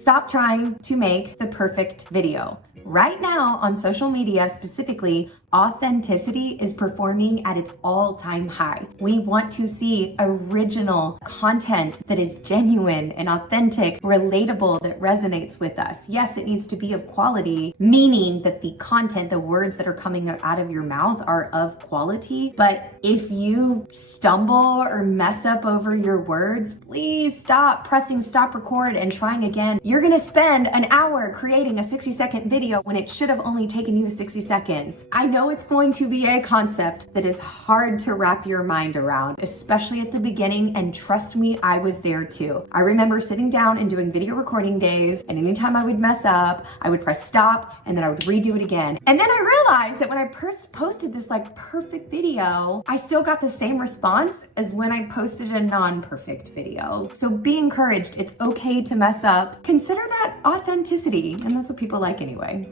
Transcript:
Stop trying to make the perfect video. Right now on social media specifically, authenticity is performing at its all-time high. We want to see original content that is genuine and authentic, relatable, that resonates with us. Yes, it needs to be of quality, meaning that the content, the words that are coming out of your mouth are of quality. But if you stumble or mess up over your words, please stop pressing stop record and trying again. You're gonna spend an hour creating a 60-second video when it should have only taken you 60 seconds. I know it's going to be a concept that is hard to wrap your mind around, especially at the beginning, and trust me, I was there too. I remember sitting down and doing video recording days, and anytime I would mess up, I would press stop and then I would redo it again. And then I realized that when I posted this like perfect video, I still got the same response as when I posted a non-perfect video. So be encouraged, it's okay to mess up. Consider that authenticity, and that's what people like anyway.